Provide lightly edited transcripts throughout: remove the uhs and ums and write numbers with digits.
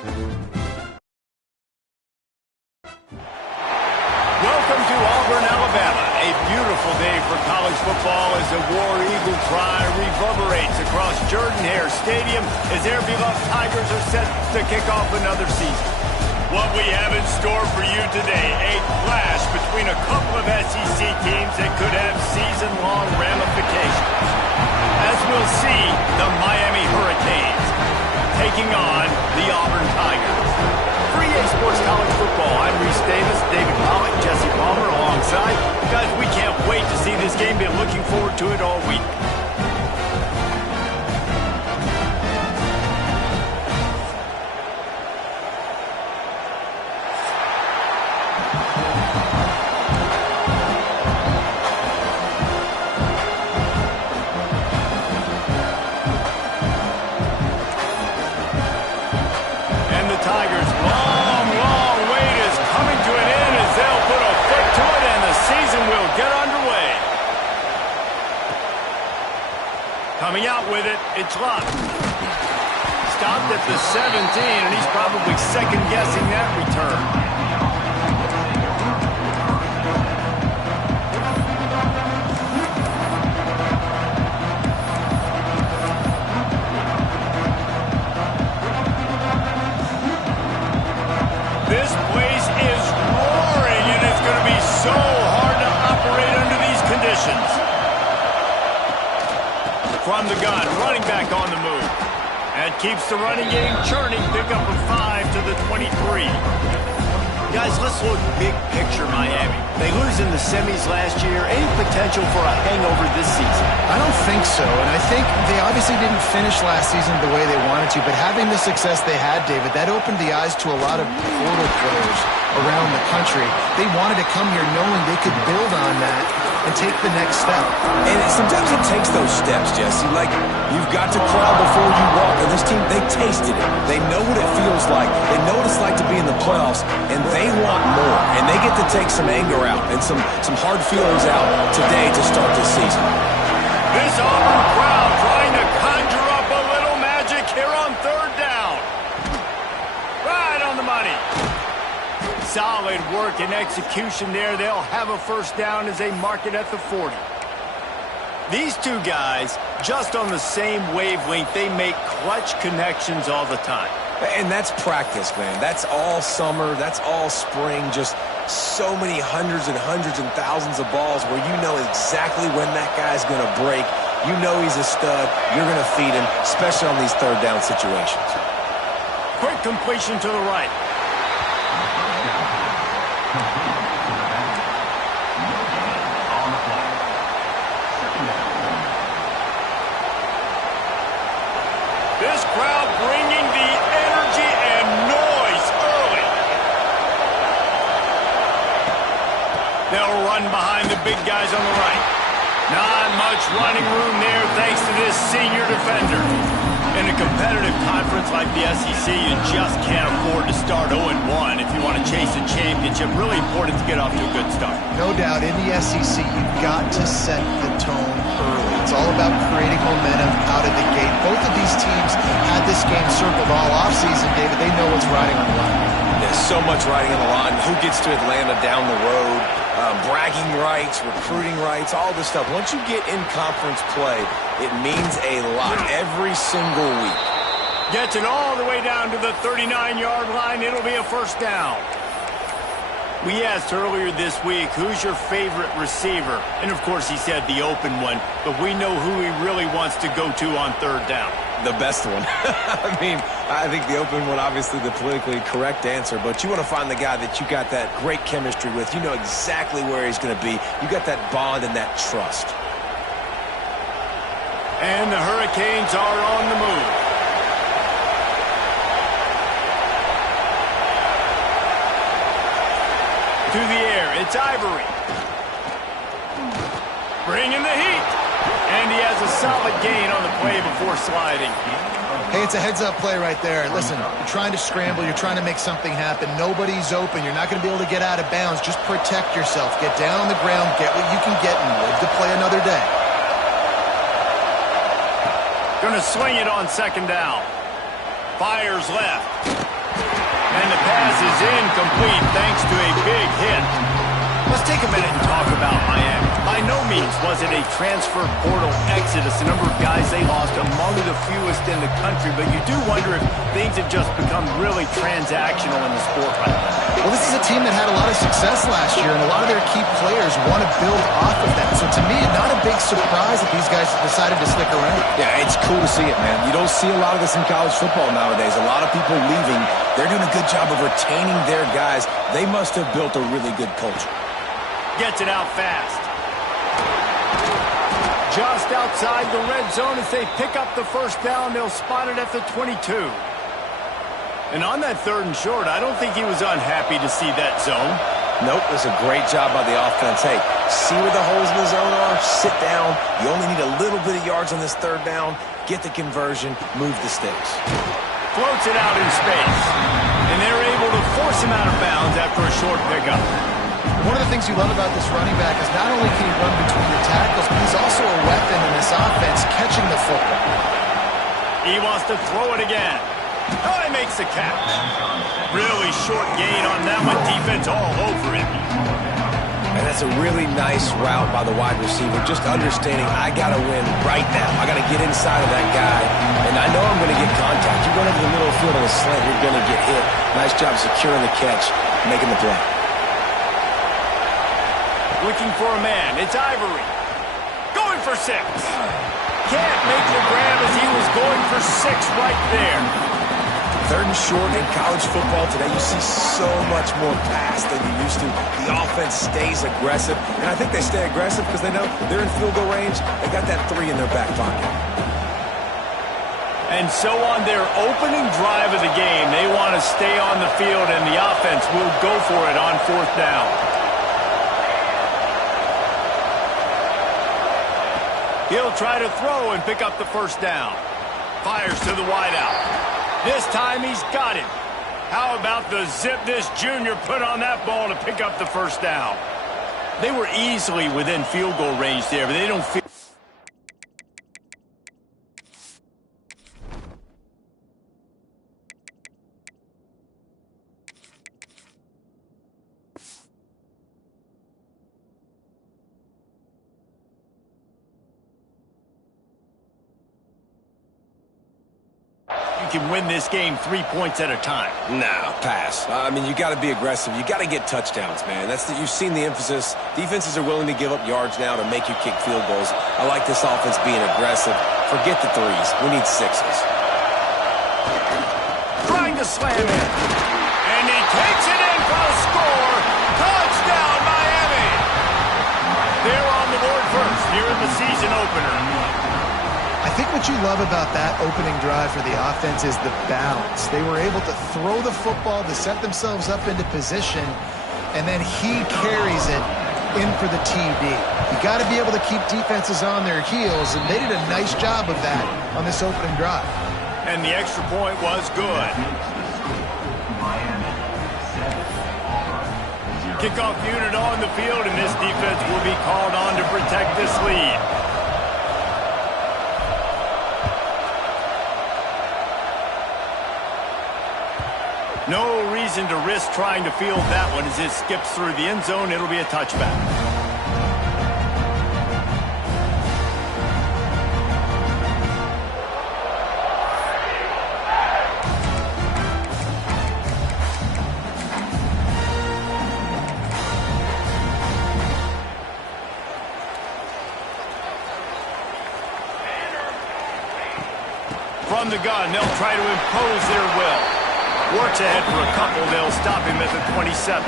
Welcome to Auburn, Alabama. A beautiful day for college football as the War Eagle cry reverberates across Jordan-Hare Stadium as their beloved Tigers are set to kick off another season. What we have in store for you today, a clash between a couple of SEC teams that could have season-long ramifications. As we'll see, the Miami Hurricanes taking on the Auburn Tigers. For EA Sports College Football, I'm Reese Davis, David Pollock, Jesse Palmer alongside. Guys, we can't wait to see this game. Been looking forward to it all week. Coming out with it, it's Luck. Stopped at the 17, and he's probably second-guessing that return. This place is roaring, and it's going to be so hard to operate under these conditions. From the gun, running back on the move. And keeps the running game churning. Pick up a 5 to the 23. Guys, let's look big picture Miami. They lose in the semis last year. Any potential for a hangover this season? I don't think so, and I think they obviously didn't finish last season the way they wanted to, but having the success they had, David, that opened the eyes to a lot of portal players around the country. They wanted to come here knowing they could build on that and take the next step. And sometimes it takes those steps, Jesse. Like, you've got to crawl before you walk. And this team, they tasted it. They know what it feels like. They know what it's like to be in the playoffs, and they want more. And they get to take some anger out and some hard feelings out today to start this season. This Auburn crowd trying to conjure up a little magic here on third down. Right on the money. Solid work and execution there. They'll have a first down as they mark it at the 40. These two guys, just on the same wavelength, they make clutch connections all the time. And that's practice, man. That's all summer. That's all spring. Just so many hundreds and thousands of balls where you know exactly when that guy's going to break. You know he's a stud. You're going to feed him, especially on these third down situations. Quick completion to the right. This crowd bringing the energy and noise early. They'll run behind the big guys on the right. Not much running room there thanks to this senior defender. In a competitive conference like the SEC, you just can't afford to start 0-1 if you want to chase a championship. Really important to get off to a good start. No doubt, in the SEC, you've got to set the tone early. It's all about creating momentum out of the gate. Both of these teams had this game circled all offseason, David. They know what's riding on the line. There's so much riding on the line. Who gets to Atlanta down the road? Bragging rights, recruiting rights, all this stuff. Once you get in conference play, it means a lot every single week. Gets it all the way down to the 39-yard line. It'll be a first down. We asked earlier this week, who's your favorite receiver? And, of course, he said the open one. But we know who he really wants to go to on third down. The best one. I mean, I think the open one, obviously the politically correct answer, but you want to find the guy that you got that great chemistry with. You know exactly where he's going to be. You got that bond and that trust. And the Hurricanes are on the move. To the air, it's Ivory. Bringing the heat. And he has a solid gain on the play before sliding. Hey, it's a heads-up play right there. Listen, you're trying to scramble. You're trying to make something happen. Nobody's open. You're not going to be able to get out of bounds. Just protect yourself. Get down on the ground. Get what you can get and live to play another day. Going to swing it on second down. Fires left. And the pass is incomplete thanks to a big hit. Let's take a minute and talk about Miami. By no means was it a transfer portal exodus. The number of guys they lost among the fewest in the country, but you do wonder if things have just become really transactional in the sport right now. Well, this is a team that had a lot of success last year, and a lot of their key players want to build off of that. So to me, not a big surprise that these guys decided to stick around. Yeah, it's cool to see it, man. You don't see a lot of this in college football nowadays. A lot of people leaving. They're doing a good job of retaining their guys. They must have built a really good culture. Gets it out fast. Just outside the red zone as they pick up the first down. They'll spot it at the 22. And on that 3rd and short, I don't think he was unhappy to see that zone. Nope, it was a great job by the offense. Hey, see where the holes in the zone are? Sit down. You only need a little bit of yards on this 3rd down. Get the conversion. Move the sticks. Floats it out in space. And they're able to force him out of bounds after a short pickup. One of the things you love about this running back is not only can he run between the tackles, but he's also a weapon in this offense, catching the football. He wants to throw it again. Oh, he makes the catch. Really short gain on that one. Defense all over him. And that's a really nice route by the wide receiver. Just understanding I got to win right now. I got to get inside of that guy. And I know I'm going to get contact. You run over the middle of the field on a slant, you're going to get hit. Nice job securing the catch, making the play. Looking for a man. It's Ivory. Going for 6. Can't make the grab as he was going for 6 right there. 3rd and short in college football today, you see so much more pass than you used to. The offense stays aggressive, and I think they stay aggressive because they know they're in field goal range. They got that 3 in their back pocket. And so on their opening drive of the game, they want to stay on the field, and the offense will go for it on 4th down. He'll try to throw and pick up the first down. Fires to the wideout. This time he's got it. How about the zip this junior put on that ball to pick up the first down? They were easily within field goal range there, but they don't feel... can win this game 3 points at a time. Nah, pass. I mean, you got to be aggressive. You got to get touchdowns, man. You've seen the emphasis. Defenses are willing to give up yards now to make you kick field goals. I like this offense being aggressive. Forget the 3s. We need 6s. Trying to slam it. And he takes it in for a score. Touchdown, Miami. They're on the board first here in the season opener. I think what you love about that opening drive for the offense is the balance. They were able to throw the football to set themselves up into position, and then he carries it in for the TD. You got to be able to keep defenses on their heels, and they did a nice job of that on this opening drive. And the extra point was good. Kickoff unit on the field, and this defense will be called on to protect this lead. No reason to risk trying to field that one as it skips through the end zone. It'll be a touchback. From the gun, they'll try to impose their will. Works ahead for a couple. They'll stop him at the 27.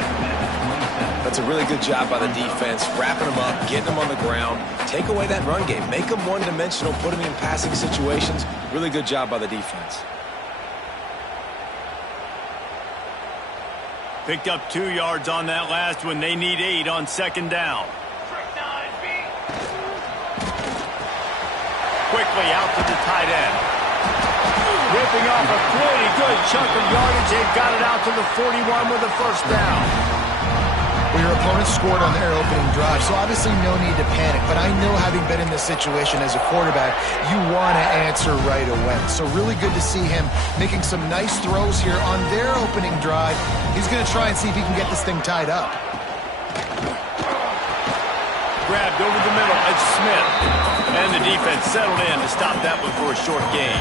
That's a really good job by the defense, wrapping them up, getting them on the ground. Take away that run game. Make them one-dimensional, put them in passing situations. Really good job by the defense. Picked up 2 yards on that last one. They need 8 on 2nd down. Quickly out to the tight end. Ripping off a pretty good chunk of yardage. They've got it out to the 41 with the first down. Well, your opponent scored on their opening drive, so obviously no need to panic. But I know, having been in this situation as a quarterback, you want to answer right away. So really good to see him making some nice throws here on their opening drive. He's going to try and see if he can get this thing tied up. Grabbed over the middle. It's Smith. And the defense settled in to stop that one for a short gain.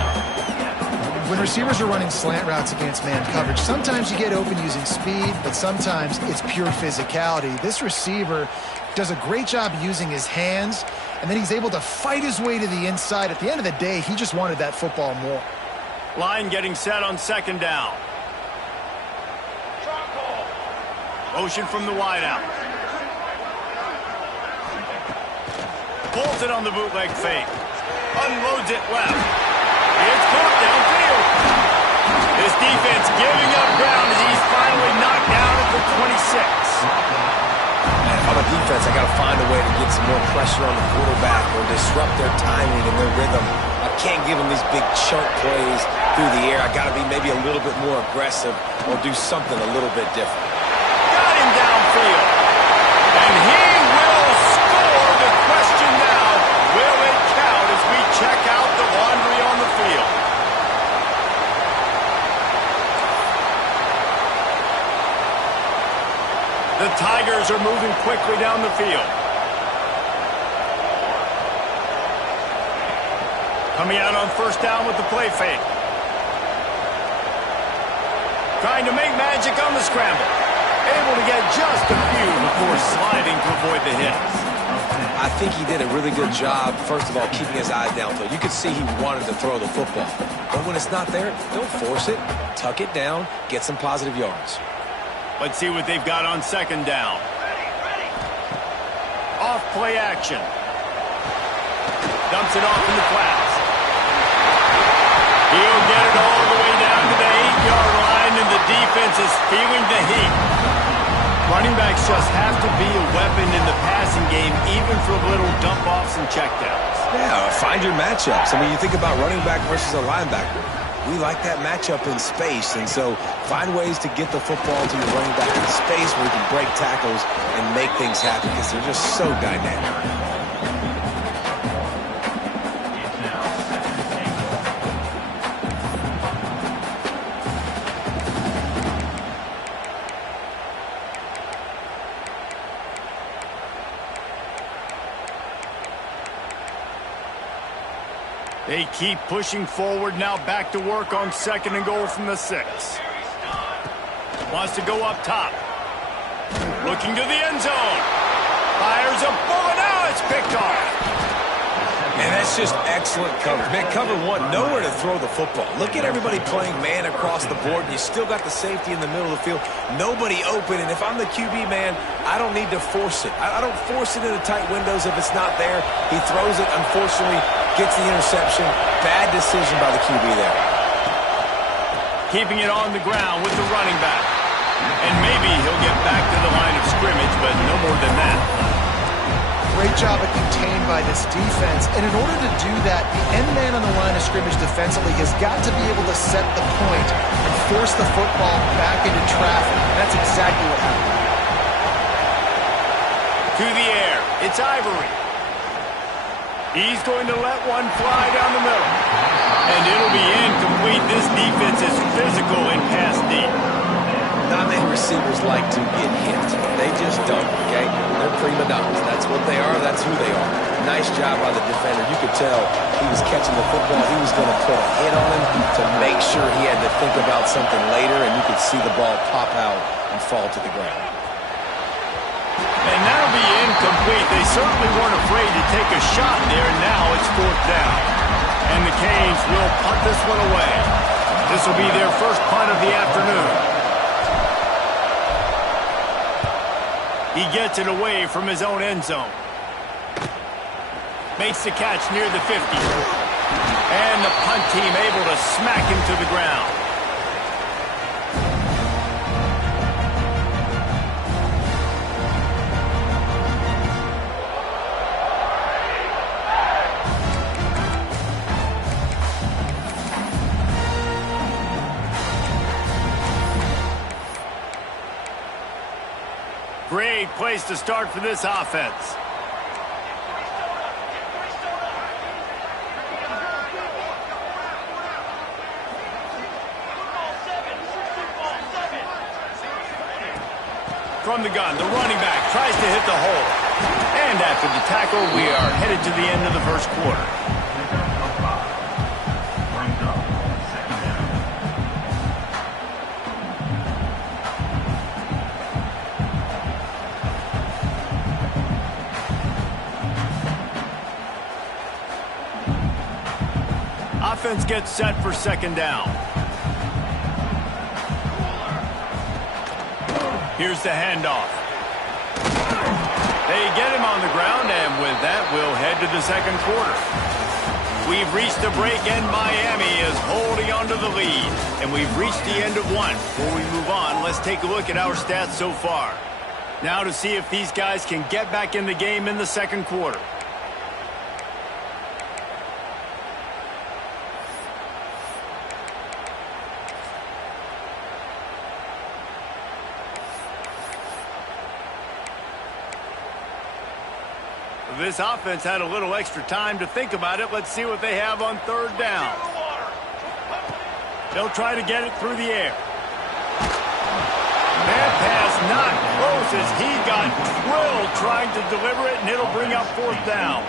When receivers are running slant routes against man coverage, sometimes you get open using speed, but sometimes it's pure physicality. This receiver does a great job using his hands, and then he's able to fight his way to the inside. At the end of the day, he just wanted that football more. Line getting set on second down. Motion from the wideout. Pulls it on the bootleg fake. Unloads it left. It's caught downfield. This defense giving up ground as he's finally knocked down at the 26. And if I'm a defense, I got to find a way to get some more pressure on the quarterback or disrupt their timing and their rhythm. I can't give them these big chunk plays through the air. I got to be maybe a little bit more aggressive or do something a little bit different. Got him downfield. And he will score. The question now, will it count as we check out the laundry on the field? The Tigers are moving quickly down the field. Coming out on first down with the play fake. Trying to make magic on the scramble. Able to get just a few before sliding to avoid the hits. I think he did a really good job, first of all, keeping his eyes downfield. You could see he wanted to throw the football. But when it's not there, don't force it. Tuck it down. Get some positive yards. Let's see what they've got on second down. Off play action. Dumps it off in the flats. He'll get it all the way down to the 8-yard line, and the defense is feeling the heat. Running backs just have to be a weapon in the passing game, even for little dump-offs and checkdowns. Yeah, find your matchups. I mean, you think about running back versus a linebacker. We like that matchup in space, and so find ways to get the football to your running back in space where you can break tackles and make things happen because they're just so dynamic. They keep pushing forward, now back to work on second and goal from the 6. Wants to go up top. Looking to the end zone. Fires a bullet. Now it's picked off. And that's just excellent coverage. Man, cover one, nowhere to throw the football. Look at everybody playing man across the board. You still got the safety in the middle of the field. Nobody open. And if I'm the QB, man, I don't need to force it. I don't force it into tight windows if it's not there. He throws it, unfortunately, gets the interception. Bad decision by the QB there. Keeping it on the ground with the running back. And maybe he'll get back to the line of scrimmage, but no more than that. Great job at contained by this defense. And in order to do that, the end man on the line of scrimmage defensively has got to be able to set the point and force the football back into traffic. And that's exactly what happened. To the air. It's Ivory. He's going to let one fly down the middle. And it'll be incomplete. This defense is physical and pass deep. Not many receivers like to get hit. They just don't, okay? They're prima donnas. That's what they are. That's who they are. Nice job by the defender. You could tell he was catching the football. He was going to put a hit on him to make sure he had to think about something later, and you could see the ball pop out and fall to the ground. And that'll be incomplete. They certainly weren't afraid to take a shot there. Now it's fourth down. And the Canes will punt this one away. This will be their first punt of the afternoon. He gets it away from his own end zone. Makes the catch near the 50. And the punt team able to smack him to the ground. Great great place to start for this offense. From the gun, the running back tries to hit the hole. And after the tackle, we are headed to the end of the first quarter. Offense gets set for second down. Here's the handoff. They get him on the ground, and with that, we'll head to the second quarter. We've reached the break, and Miami is holding on to the lead. And we've reached the end of one. Before we move on, let's take a look at our stats so far. Now to see if these guys can get back in the game in the second quarter. This offense had a little extra time to think about it. Let's see what they have on third down. They'll try to get it through the air. That pass not close as he got drilled trying to deliver it, and it'll bring up fourth down.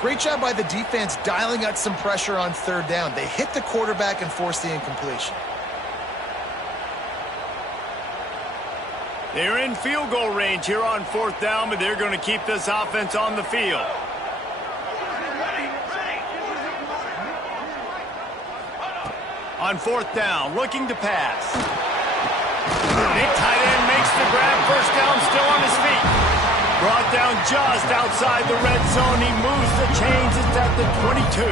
Great job by the defense dialing out some pressure on third down. They hit the quarterback and forced the incompletion. They're in field goal range here on fourth down, but they're going to keep this offense on the field. On fourth down, looking to pass. Big tight end makes the grab, first down, still on his feet. Brought down just outside the red zone. He moves the chains. It's at the 22.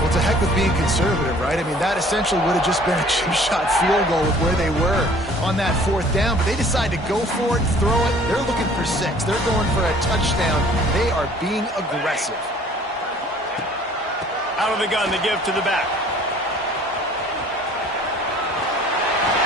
Well, to heck with being conservative, right? I mean, that essentially would have just been a two-shot field goal with where they were on that fourth down. But they decide to go for it, throw it. They're looking for 6. They're going for a touchdown. They are being aggressive. Out of the gun, they give to the back.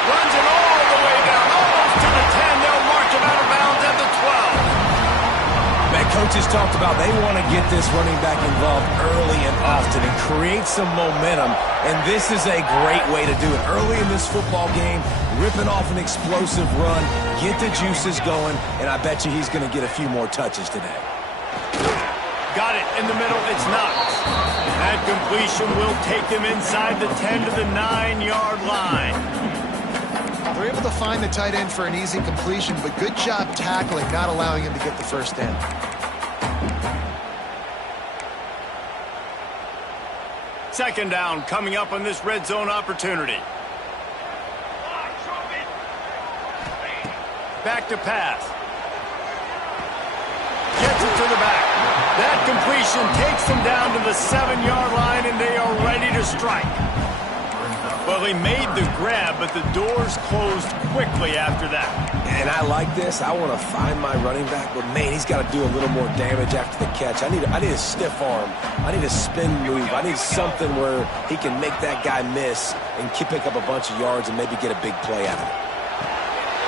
Runs it all the way down, almost to the 10. They'll mark him out of bounds at the 12. Man, coaches talked about they want to get this running back involved early and often and create some momentum, and this is a great way to do it. Early in this football game, ripping off an explosive run, get the juices going, and I bet you he's going to get a few more touches today. Got it in the middle. It's not. That completion will take them inside the 10 to the 9-yard line. They're able to find the tight end for an easy completion, but good job tackling, not allowing him to get the first down. Second down coming up on this red zone opportunity. Back to pass. Gets it to the back. That completion takes them down to the 7-yard line, and they are ready to strike. Well, he made the grab, but the doors closed quickly after that. And I like this. I want to find my running back, but man, he's got to do a little more damage after the catch. I need a stiff arm. I need a spin move. I need something where he can make that guy miss and pick up a bunch of yards and maybe get a big play out of it.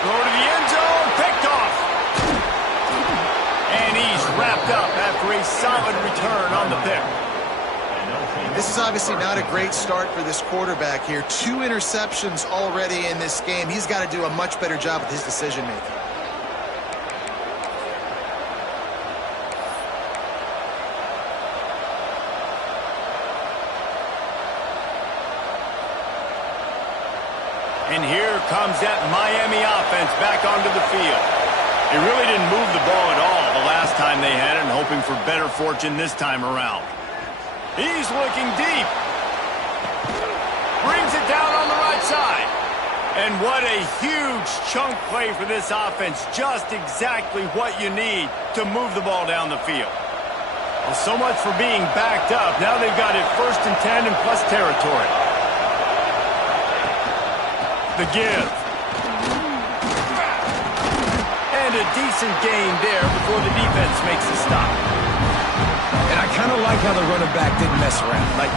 Throw to the end zone, picked off. And he's wrapped up after a solid return on the pick. This is obviously not a great start for this quarterback here. 2 interceptions already in this game. He's got to do a much better job with his decision-making. And here comes that Miami offense back onto the field. They really didn't move the ball at all the last time they had it, and hoping for better fortune this time around. He's looking deep. Brings it down on the right side. And what a huge chunk play for this offense. Just exactly what you need to move the ball down the field. Well, so much for being backed up. Now they've got it 1st and 10 and plus territory. The give. And a decent gain there before the defense makes a stop. And I kind of like how the running back didn't mess around. Like,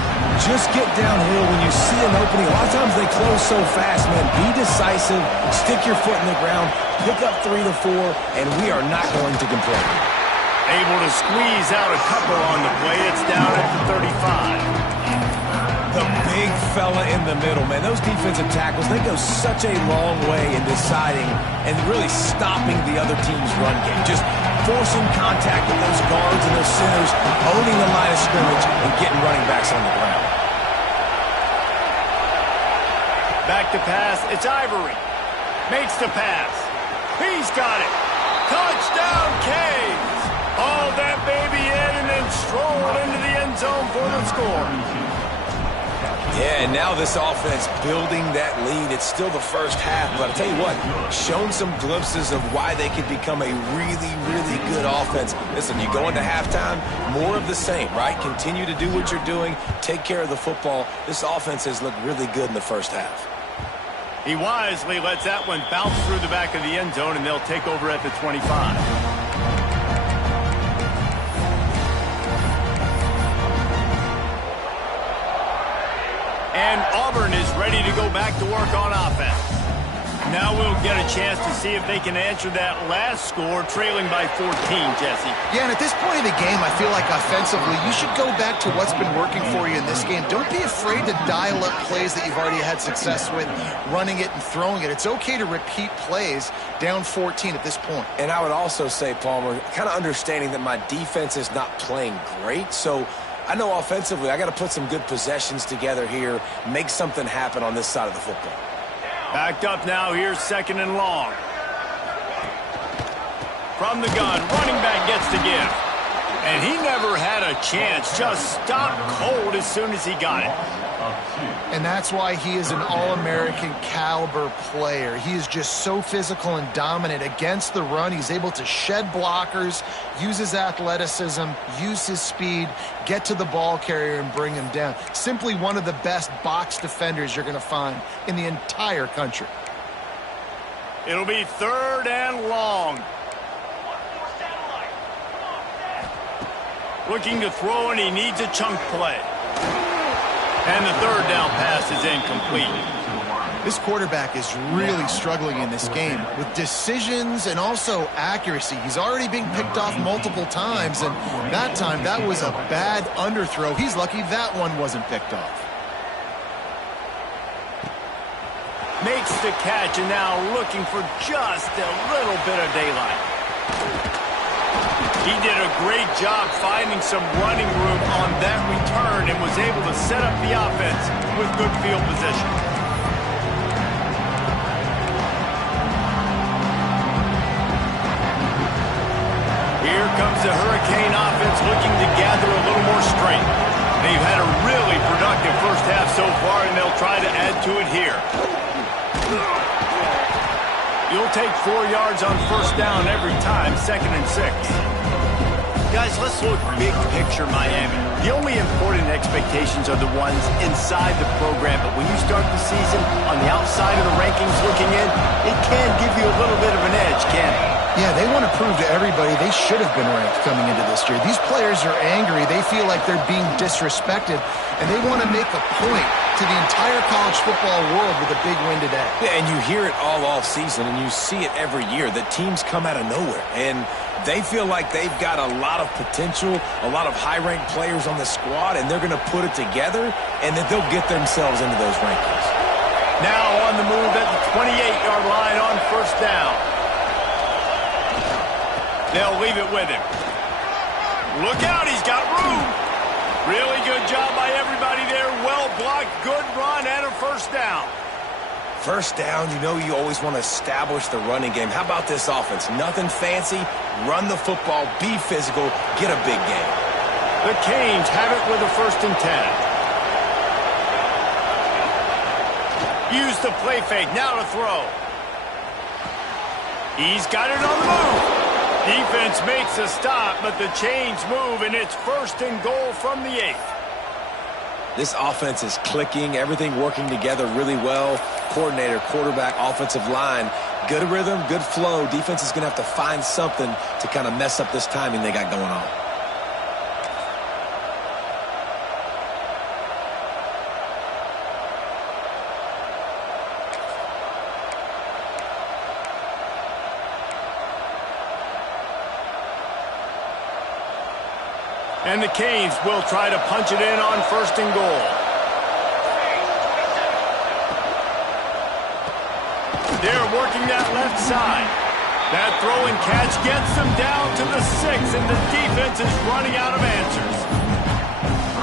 just get downhill when you see an opening. A lot of times they close so fast, man. Be decisive, stick your foot in the ground, pick up 3 to 4, and we are not going to complain. Able to squeeze out a couple on the play. It's down at the 35. The big fella in the middle, man. Those defensive tackles, they go such a long way in deciding and really stopping the other team's run game. Just forcing contact with those guards and those centers, owning the line of scrimmage, and getting running backs on the ground. Back to pass. It's Ivory. Makes the pass. He's got it. Touchdown, Canes. Hauled that baby in and then strolled into the end zone for the score. Yeah, and now this offense building that lead. It's still the first half, but I'll tell you what, shown some glimpses of why they could become a really, really good offense. Listen, you go into halftime, more of the same, right? Continue to do what you're doing, take care of the football. This offense has looked really good in the first half. He wisely lets that one bounce through the back of the end zone, and they'll take over at the 25. And Auburn is ready to go back to work on offense. Now we'll get a chance to see if they can answer that last score, trailing by 14, Jesse. Yeah, and at this point of the game, I feel like offensively, you should go back to what's been working for you in this game. Don't be afraid to dial up plays that you've already had success with, running it and throwing it. It's okay to repeat plays down 14 at this point. And I would also say, Palmer, kind of understanding that my defense is not playing great, so I know offensively I got to put some good possessions together here, make something happen on this side of the football. Backed up now, here's 2nd and long. From the gun, running back gets the give. And he never had a chance, just stopped cold as soon as he got it. And that's why he is an All-American caliber player. He is just so physical and dominant against the run. He's able to shed blockers, use his athleticism, use his speed, get to the ball carrier and bring him down. Simply one of the best box defenders you're going to find in the entire country. It'll be 3rd and long. Looking to throw, and he needs a chunk play. And the 3rd down pass is incomplete. This quarterback is really struggling in this game with decisions and also accuracy. He's already being picked off multiple times, and that time that was a bad underthrow. He's lucky that one wasn't picked off. Makes the catch, and now looking for just a little bit of daylight. He did a great job finding some running room on that return and was able to set up the offense with good field position. Here comes the Hurricane offense looking to gather a little more strength. They've had a really productive first half so far, and they'll try to add to it here. You'll take 4 yards on 1st down every time, 2nd and 6. Guys, let's look big picture Miami. The only important expectations are the ones inside the program, but when you start the season on the outside of the rankings looking in, it can give you a little bit of an edge, can't it? Yeah, they want to prove to everybody they should have been ranked coming into this year. These players are angry. They feel like they're being disrespected, and they want to make a point to the entire college football world with a big win today. Yeah, and you hear it all off season, and you see it every year that teams come out of nowhere, and they feel like they've got a lot of potential, a lot of high-ranked players on the squad, and they're going to put it together, and that they'll get themselves into those rankings. Now on the move at the 28-yard line on 1st down. They'll leave it with him. Look out, he's got room. Really good job by everybody there. Well blocked, good run, and a 1st down. 1st down, you know you always want to establish the running game. How about this offense? Nothing fancy. Run the football, be physical, get a big game. The Canes have it with a 1st and 10. Use the play fake, now to throw. He's got it on the move. Defense makes a stop, but the chains move, and it's 1st and goal from the 8. This offense is clicking, everything working together really well. Coordinator, quarterback, offensive line, good rhythm, good flow. Defense is going to have to find something to kind of mess up this timing they got going on. And the Canes will try to punch it in on 1st and goal. They're working that left side. That throw and catch gets them down to the 6, and the defense is running out of answers.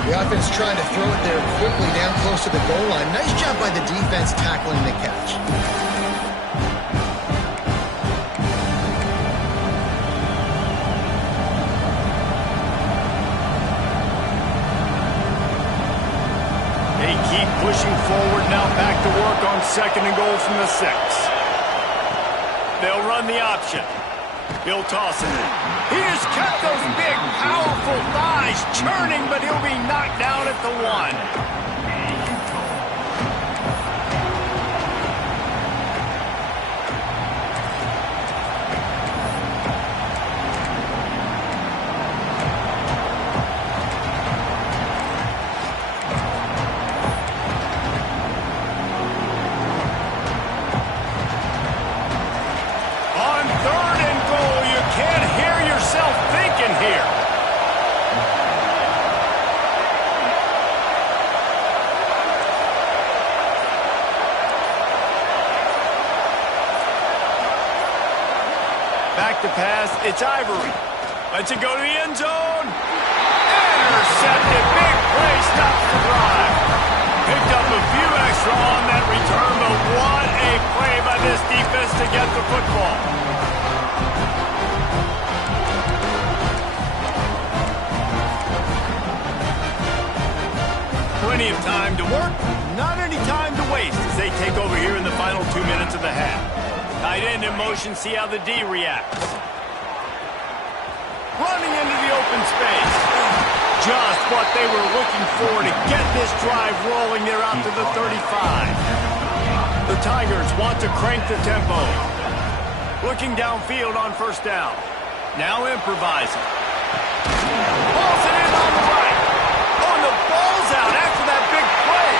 The offense trying to throw it there quickly down close to the goal line. Nice job by the defense tackling the catch. They keep pushing forward now, back to work on 2nd and goal from the 6. They'll run the option. He'll toss it in. He has kept those big, powerful thighs churning, but he'll be knocked down at the 1. Back to pass, it's Ivory. Lets it go to the end zone. Intercepted, big play, stops the drive. Picked up a few extra on that return, but what a play by this defense to get the football. Plenty of time to work, not any time to waste as they take over here in the final 2 minutes of the half. Tight end in motion, see how the D reacts. Running into the open space. Just what they were looking for to get this drive rolling. They're out to the 35. The Tigers want to crank the tempo. Looking downfield on 1st down. Now improvising. Balls it in on the right. Oh, and the ball's out after that big play.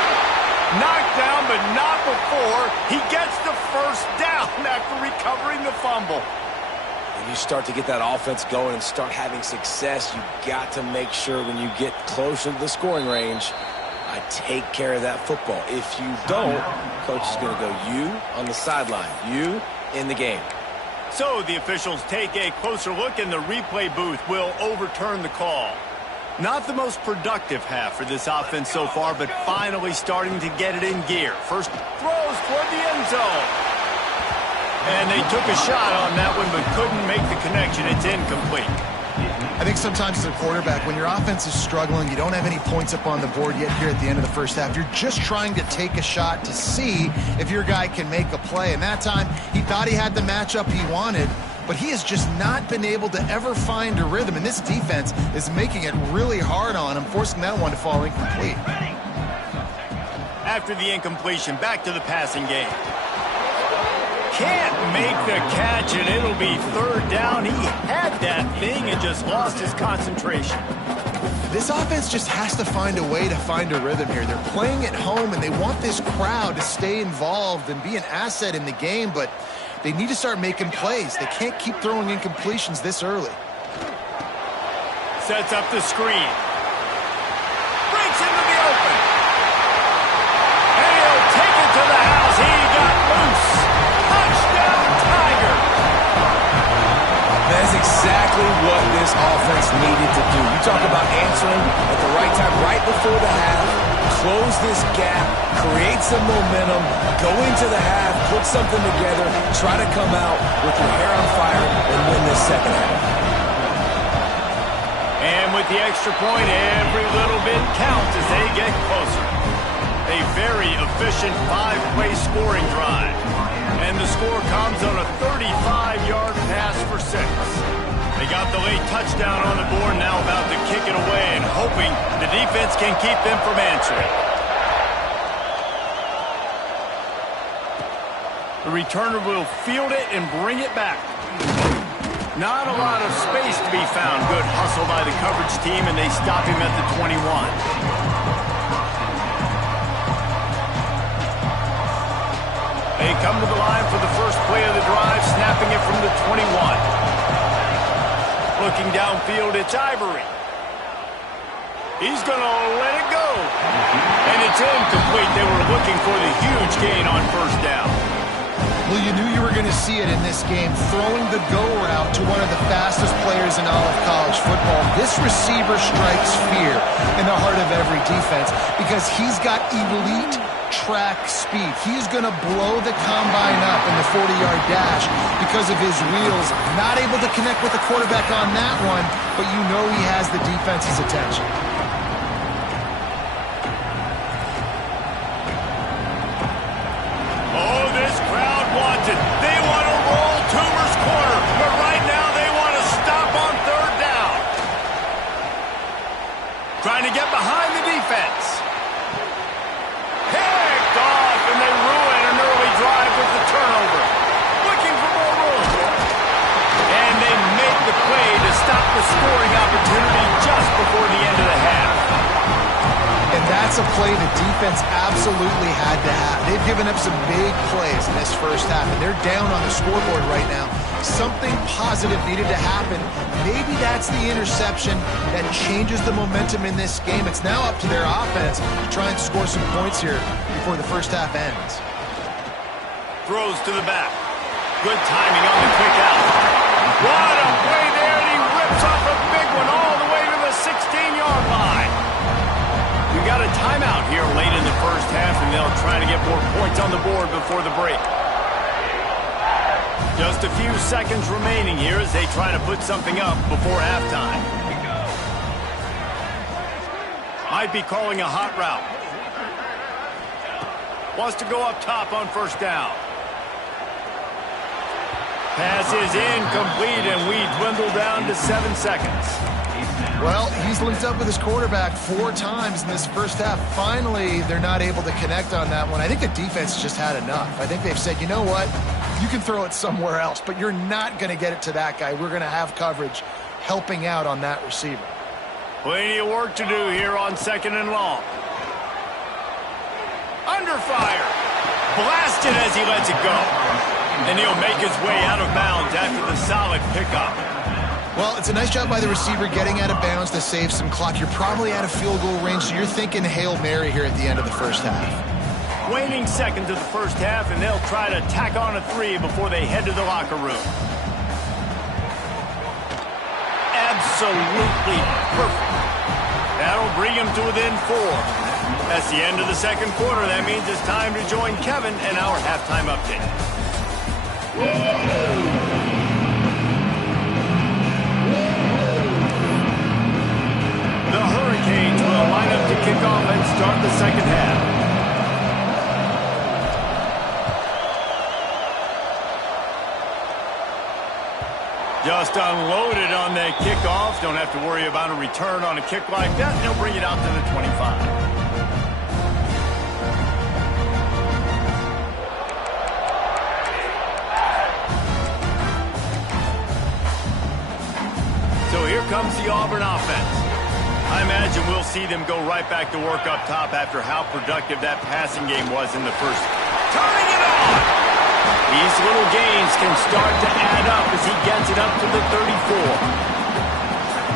Knocked down, but not before. He gets the 1st down after recovering the fumble. When you start to get that offense going and start having success, you got to make sure when you get closer to the scoring range, I take care of that football. If you don't, coach is going to go you on the sideline, you in the game. So the officials take a closer look, and the replay booth will overturn the call. Not the most productive half for this offense so far, but finally starting to get it in gear. First throws toward the end zone. And they took a shot on that one, but couldn't make the connection. It's incomplete. I think sometimes as a quarterback, when your offense is struggling, you don't have any points up on the board yet here at the end of the 1st half. You're just trying to take a shot to see if your guy can make a play. And that time, he thought he had the matchup he wanted, but he has just not been able to ever find a rhythm. And this defense is making it really hard on him, forcing that one to fall incomplete. After the incompletion, back to the passing game. Can't make the catch, and it'll be 3rd down. He had that thing and just lost his concentration. This offense just has to find a way to find a rhythm here. They're playing at home, and they want this crowd to stay involved and be an asset in the game, but they need to start making plays. They can't keep throwing incompletions this early. Sets up the screen. Breaks into the open. And he'll take it to the house. He got loose. Touchdown, Tiger. That's exactly what this offense needed to do. You talk about answering at the right time, right before the half, close this gap, create some momentum, go into the half, put something together, try to come out with your hair on fire and win this 2nd half. And with the extra point, every little bit counts as they get closer. A very efficient 5-play scoring drive. And the score comes on a 35-yard pass for 6. They got the late touchdown on the board, now about to kick it away and hoping the defense can keep them from answering. The returner will field it and bring it back. Not a lot of space to be found. Good hustle by the coverage team, and they stop him at the 21. They come to the line for the first play of the drive, snapping it from the 21. Looking downfield, it's Ivory. He's going to let it go. And it's incomplete. They were looking for the huge gain on first down. Well, you knew you were going to see it in this game, throwing the go route to one of the fastest players in all of college football. This receiver strikes fear in the heart of every defense because he's got elite track speed. He's going to blow the combine up in the 40-yard dash because of his wheels. Not able to connect with the quarterback on that one, but you know he has the defense's attention. They want to roll Toomer's corner, but right now they want to stop on third down. Trying to get behind the defense. Picked off, and they ruin an early drive with the turnover. Looking for more room. And they make the play to stop the scoring opportunity just before the end of the half. And that's a play the defense absolutely had to have. They've given up some big plays in this first half, and they're down on the scoreboard right now. Something positive needed to happen. Maybe that's the interception that changes the momentum in this game. It's now up to their offense to try and score some points here before the first half ends. Throws to the back. Good timing on the quick out. What a play there, and he rips off a big one all the way to the 16-yard line. We got a timeout here late in the first half, and they'll try to get more points on the board before the break. Just a few seconds remaining here as they try to put something up before halftime. Might be calling a hot route. Wants to go up top on first down. Pass is incomplete, and we dwindle down to 7 seconds. Well, he's linked up with his quarterback 4 times in this first half. Finally, they're not able to connect on that one. I think the defense just had enough. I think they've said, you know what? You can throw it somewhere else, but you're not going to get it to that guy. We're going to have coverage helping out on that receiver. Plenty of work to do here on 2nd and long. Under fire. Blasted as he lets it go. And he'll make his way out of bounds after the solid pickup. Well, it's a nice job by the receiver getting out of bounds to save some clock. You're probably out of field goal range, so you're thinking Hail Mary here at the end of the first half. Waning seconds of the first half, and they'll try to tack on a 3 before they head to the locker room. Absolutely perfect. That'll bring him to within 4. That's the end of the second quarter. That means it's time to join Kevin and our halftime update. The Hurricanes will line up to kick off and start the second half. Just unloaded on that kickoff. Don't have to worry about a return on a kick like that. They'll bring it out to the 25. So here comes the Auburn offense. I imagine we'll see them go right back to work up top after how productive that passing game was in the first. Turning it on! These little gains can start to add up as he gets it up to the 34.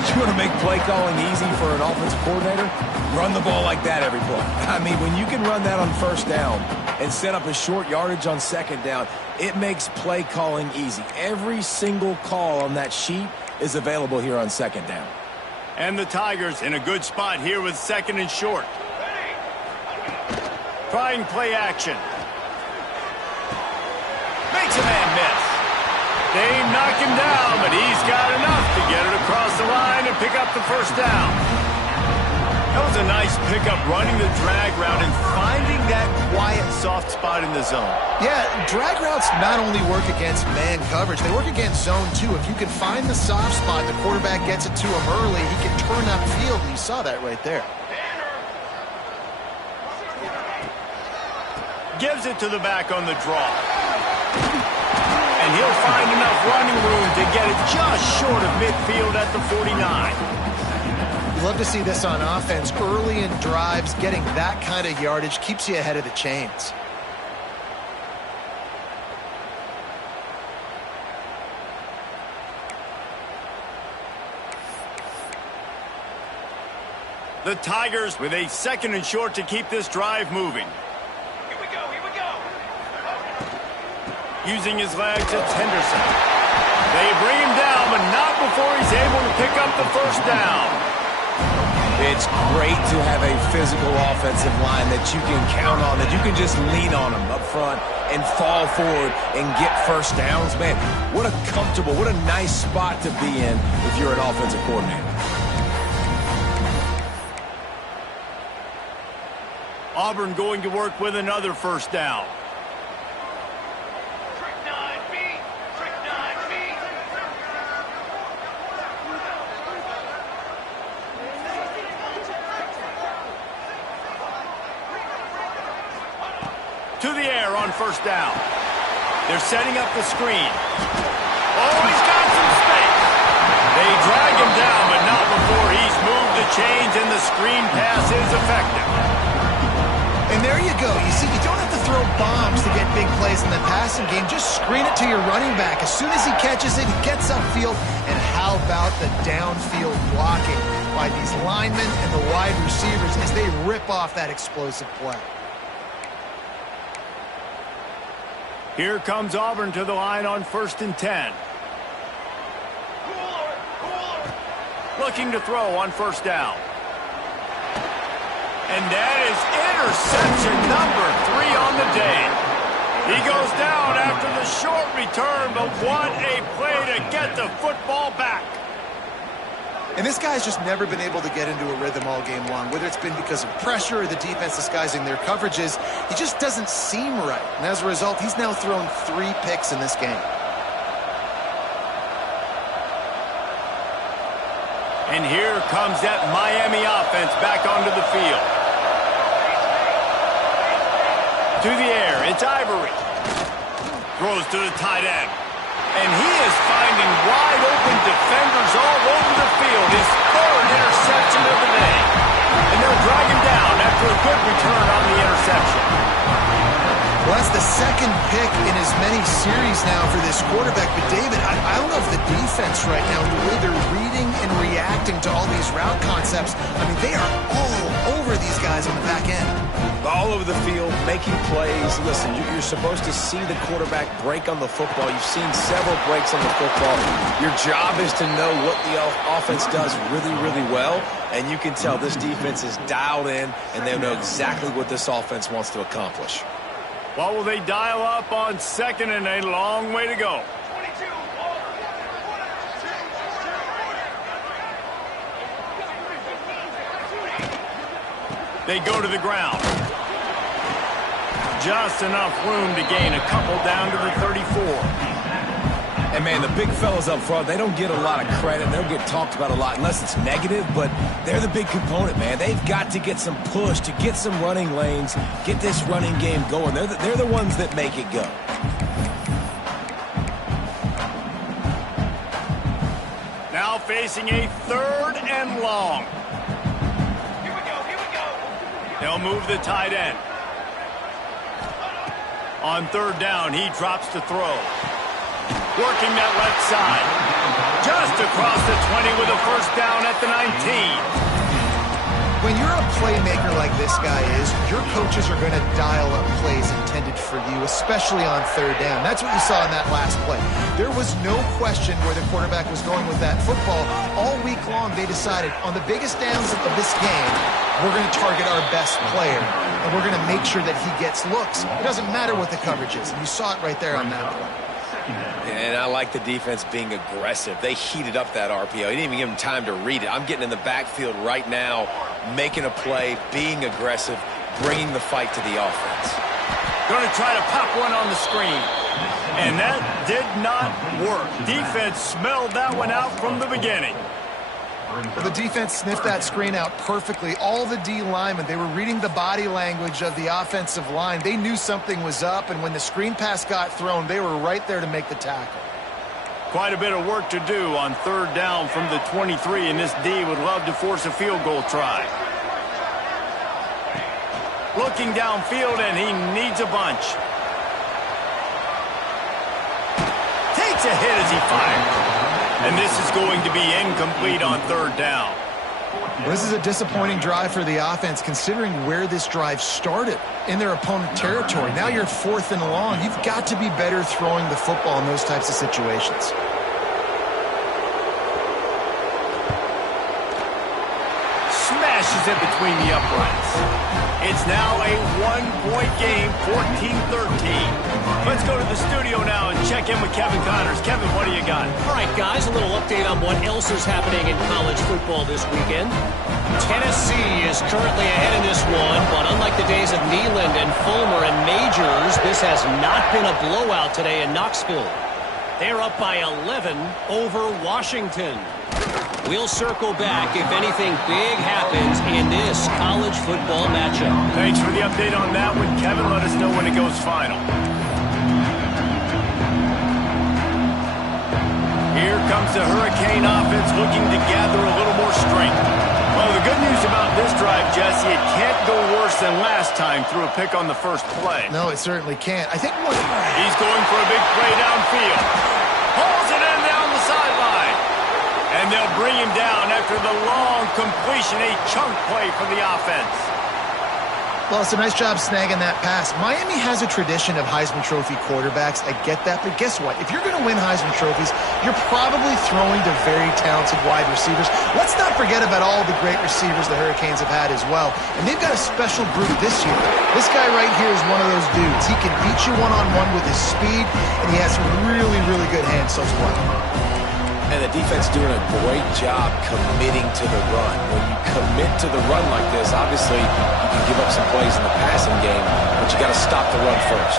You want to make play calling easy for an offensive coordinator? Run the ball like that every play. I mean, when you can run that on first down and set up a short yardage on second down, it makes play calling easy. Every single call on that sheet is available here on second down. And the Tigers in a good spot here with 2nd and short. Trying play action. Makes a man miss. They knock him down, but he's got enough to get it across the line and pick up the first down. That was a nice pickup, running the drag route and finding that quiet, soft spot in the zone. Yeah, drag routes not only work against man coverage, they work against zone too. If you can find the soft spot, the quarterback gets it to him early, he can turn upfield, and you saw that right there. Gives it to the back on the draw. And he'll find enough running room to get it just short of midfield at the 49. Love to see this on offense. Early in drives, getting that kind of yardage keeps you ahead of the chains. The The Tigers with a 2nd and short to keep this drive moving. Here we go, here we go. Using his legs, it's Henderson. They bring him down, but not before he's able to pick up the first down. It's great to have a physical offensive line that you can count on, that you can just lean on them up front and fall forward and get first downs. Man, what a comfortable, what a nice spot to be in if you're an offensive coordinator. Auburn going to work with another first down. Trick 9B, trick 9B. To the air on first down. They're setting up the screen. Oh, he's got some space. They drag him down, but not before he's moved the chains, and the screen pass is effective. And there you go. You see, you don't have to throw bombs to get big plays in the passing game. Just screen it to your running back. As soon as he catches it, he gets upfield. And how about the downfield blocking by these linemen and the wide receivers as they rip off that explosive play. Here comes Auburn to the line on 1st and 10. Looking to throw on first down. And that is interception number 3 on the day. He goes down after the short return, but what a play to get the football back. And this guy's just never been able to get into a rhythm all game long, whether it's been because of pressure or the defense disguising their coverages. He just doesn't seem right. And as a result, he's now thrown 3 picks in this game. And here comes that Miami offense back onto the field. To the air, it's Ivory. Throws to the tight end. And he is finding wide open defenders all over the field. His 3rd interception of the day. And they'll drag him down after a good return on the interception. Well, that's the 2nd pick in as many series now for this quarterback. But, David, I love the defense right now, the way they're reading and reacting to all these route concepts. I mean, they are all over these guys on the back end. All over the field, making plays. Listen, you're supposed to see the quarterback break on the football. You've seen several breaks on the football. Your job is to know what the offense does really, really well. And you can tell this defense is dialed in, and they know exactly what this offense wants to accomplish. What will they dial up on 2nd and a long way to go? 22, They go to the ground. Just enough room to gain a couple down to the 34. And, man, the big fellas up front, they don't get a lot of credit. They don't get talked about a lot unless it's negative, but they're the big component, man. They've got to get some push, to get some running lanes, get this running game going. They're the ones that make it go. Now facing a 3rd and long. Here we go, here we go. They'll move the tight end. On 3rd down, he drops to throw. Working that left side. Just across the 20 with a first down at the 19. When you're a playmaker like this guy is, your coaches are going to dial up plays intended for you, especially on 3rd down. That's what you saw in that last play. There was no question where the quarterback was going with that football. All week long, they decided on the biggest downs of this game, we're going to target our best player, and we're going to make sure that he gets looks. It doesn't matter what the coverage is. And you saw it right there on that play. And I like the defense being aggressive. They heated up that RPO. He didn't even give him time to read it. I'm getting in the backfield right now, making a play, being aggressive, bringing the fight to the offense. Going to try to pop one on the screen. And that did not work. Defense smelled that one out from the beginning. Well, the defense sniffed that screen out perfectly. All the D linemen, they were reading the body language of the offensive line. They knew something was up, and when the screen pass got thrown, they were right there to make the tackle. Quite a bit of work to do on 3rd down from the 23, and this D would love to force a field goal try. Looking downfield, and he needs a bunch. Takes a hit as he fires. And this is going to be incomplete on 3rd down. This is a disappointing drive for the offense, considering where this drive started, in their opponent territory. Now you're 4th and long. You've got to be better throwing the football in those types of situations. Smashes it between the uprights. It's now a one-point game, 14-13. Let's go to the studio now and check in with Kevin Connors. Kevin, what do you got? All right, guys, a little update on what else is happening in college football this weekend. Tennessee is currently ahead in this one, but unlike the days of Neyland and Fulmer and Majors, this has not been a blowout today in Knoxville. They're up by 11 over Washington. We'll circle back if anything big happens in this college football matchup. Thanks for the update on that one, Kevin. Let us know when it goes final. Here comes the Hurricane offense looking to gather a little more strength. Well, the good news about this drive, Jesse, it can't go worse than last time through a pick on the first play. No, it certainly can't. I think he's going for a big play downfield. Pulls it in down the sideline. And they'll bring him down after the long completion, a chunk play for the offense. Well, it's a nice job snagging that pass. Miami has a tradition of Heisman Trophy quarterbacks. I get that, but guess what? If you're going to win Heisman Trophies, you're probably throwing to very talented wide receivers. Let's not forget about all the great receivers the Hurricanes have had as well. And they've got a special group this year. This guy right here is one of those dudes. He can beat you one-on-one with his speed, and he has some really, really good hands as well. And the defense doing a great job committing to the run. When you commit to the run like this, obviously you can give up some plays in the passing game, but you got to stop the run first.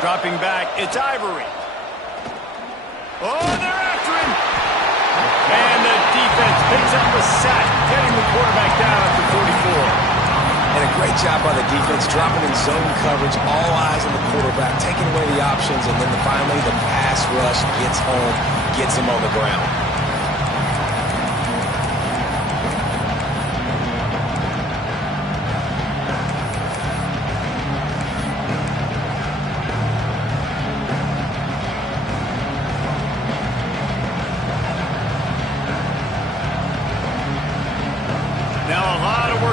Dropping back, it's Ivory. Oh, they're after him. And the defense picks up the sack, getting the quarterback down at the 44. And a great job by the defense, dropping in zone coverage, all eyes on the quarterback, taking away the options, and then finally the pass rush gets home, gets him on the ground.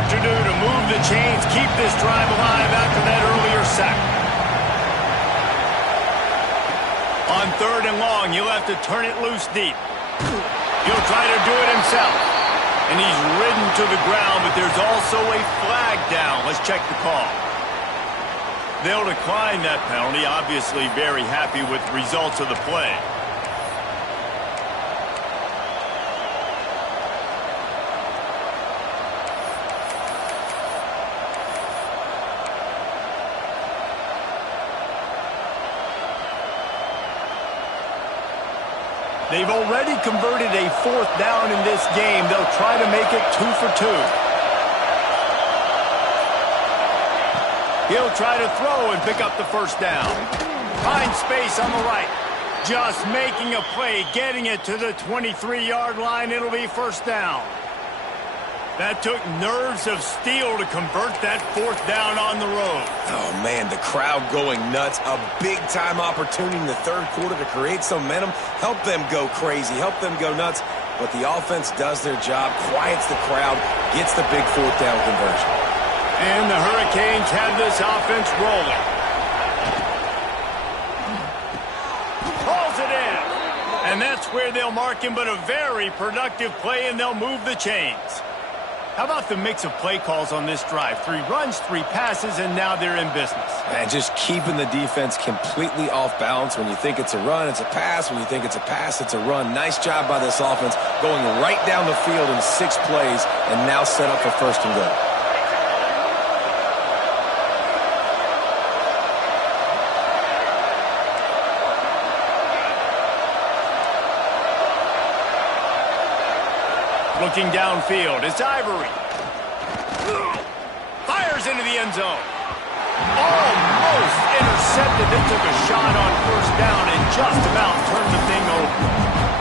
To do to move the chains, keep this drive alive after that earlier sack. On 3rd and long, he'll have to turn it loose deep. He'll try to do it himself. And he's ridden to the ground, but there's also a flag down. Let's check the call. They'll decline that penalty, obviously very happy with the results of the play. They've already converted a 4th down in this game. They'll try to make it 2 for 2. He'll try to throw and pick up the 1st down. Finds space on the right. Just making a play, getting it to the 23-yard line. It'll be 1st down. That took nerves of steel to convert that 4th down on the road. Oh, man, the crowd going nuts. A big-time opportunity in the 3rd quarter to create some momentum, help them go crazy, help them go nuts. But the offense does their job, quiets the crowd, gets the big 4th down conversion. And the Hurricanes have this offense rolling. Pulls it in. And that's where they'll mark him, but a very productive play, and they'll move the chains. How about the mix of play calls on this drive? 3 runs, 3 passes, and now they're in business. And just keeping the defense completely off balance. When you think it's a run, it's a pass. When you think it's a pass, it's a run. Nice job by this offense, going right down the field in 6 plays, and now set up for 1st and goal. Looking downfield, it's Ivory. Fires into the end zone. Almost intercepted. They took a shot on 1st down and just about turned the thing over.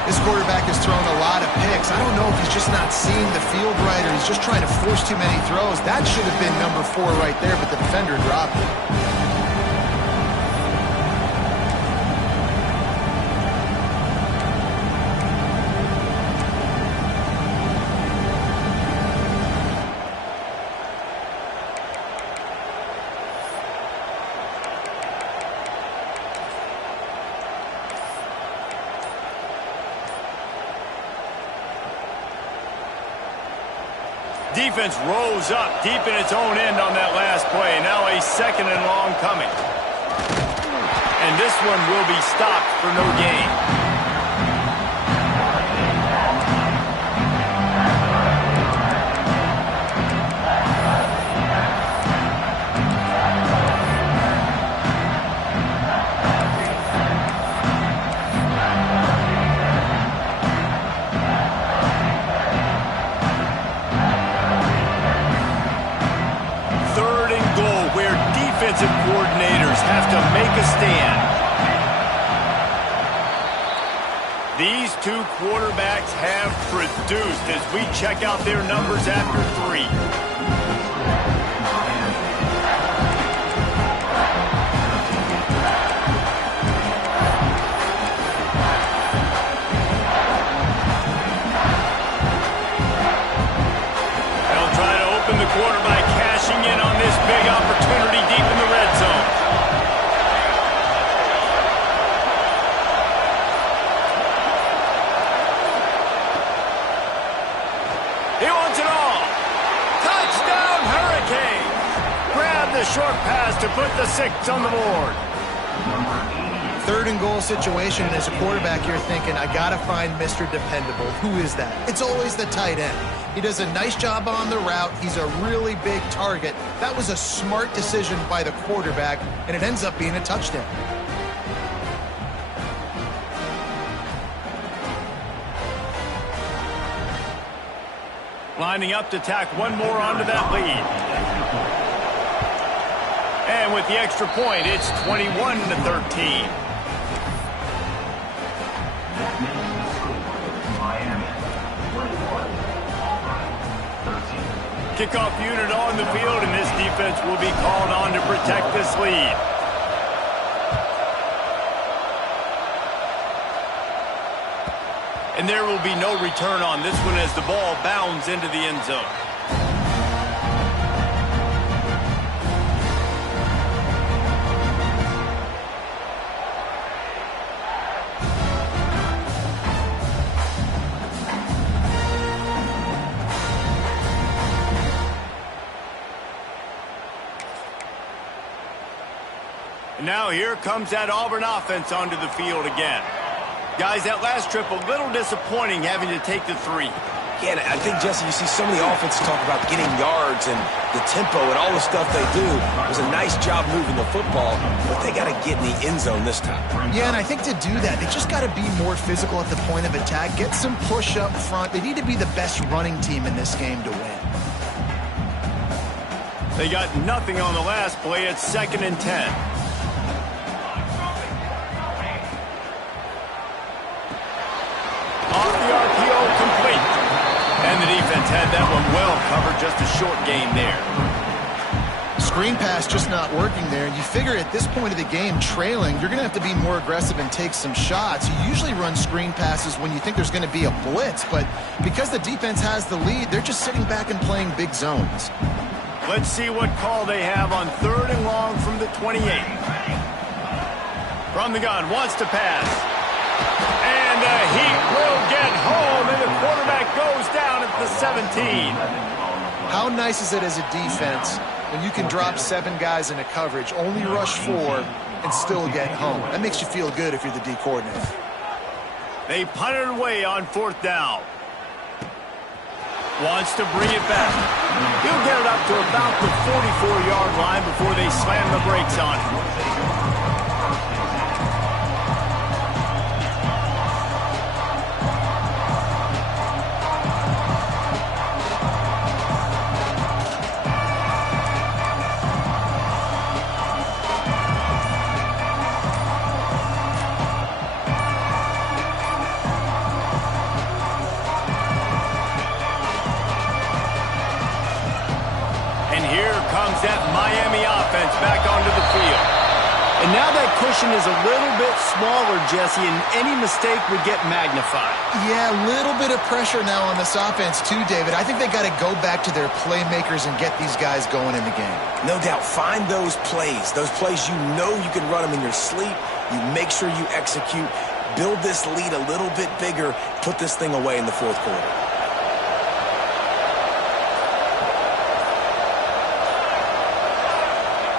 This quarterback has thrown a lot of picks. I don't know if he's just not seeing the field right or he's just trying to force too many throws. That should have been number 4 right there, but the defender dropped it. Defense rose up deep in its own end on that last play. Now a 2nd and long coming. And this one will be stopped for no gain. Defensive coordinators have to make a stand. These two quarterbacks have produced as we check out their numbers after 3. The quarterback cashing in on this big opportunity deep in the red zone. He wants it all. Touchdown, Hurricanes. Grab the short pass to put the 6 on the board. 3rd and goal situation, and as a quarterback, you're thinking, I got to find Mr. Dependable. Who is that? It's always the tight end. He does a nice job on the route. He's a really big target. That was a smart decision by the quarterback, and it ends up being a touchdown. Lining up to tack one more onto that lead. And with the extra point, it's 21-13. Kickoff unit on the field, and this defense will be called on to protect this lead. And there will be no return on this one as the ball bounds into the end zone. Now here comes that Auburn offense onto the field again. Guys, that last trip a little disappointing having to take the 3. Yeah, and I think, Jesse, you see so many offenses talk about getting yards and the tempo and all the stuff they do. It was a nice job moving the football, but they got to get in the end zone this time. Yeah, and I think to do that, they just got to be more physical at the point of attack, get some push up front. They need to be the best running team in this game to win. They got nothing on the last play. It's 2nd and 10. Off the RPO, complete. And the defense had that one well covered, just a short gain there. Screen pass just not working there. And you figure at this point of the game, trailing, you're going to have to be more aggressive and take some shots. You usually run screen passes when you think there's going to be a blitz, but because the defense has the lead, they're just sitting back and playing big zones. Let's see what call they have on 3rd and long from the 28. From the gun, wants to pass. And he will get home, and the quarterback goes down at the 17. How nice is it as a defense when you can drop 7 guys into coverage, only rush 4, and still get home? That makes you feel good if you're the D coordinator. They punt it away on 4th down. Wants to bring it back. He'll get it up to about the 44-yard line before they slam the brakes on him. formation is a little bit smaller, Jesse, and any mistake would get magnified. Yeah, a little bit of pressure now on this offense too, David. I think they got to go back to their playmakers and get these guys going in the game. No doubt. Find those plays you know you can run them in your sleep. You make sure you execute. Build this lead a little bit bigger. Put this thing away in the fourth quarter.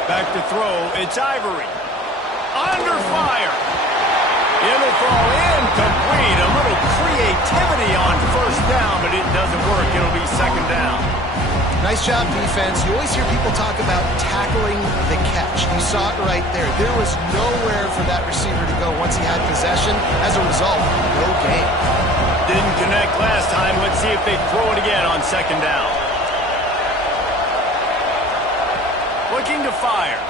Back to throw, it's Ivory. Under fire. It'll fall incomplete. A little creativity on first down, but it doesn't work. It'll be second down. Nice job, defense. You always hear people talk about tackling the catch. You saw it right there. There was nowhere for that receiver to go once he had possession. As a result, no gain. Didn't connect last time. Let's see if they throw it again on second down. Looking to fire.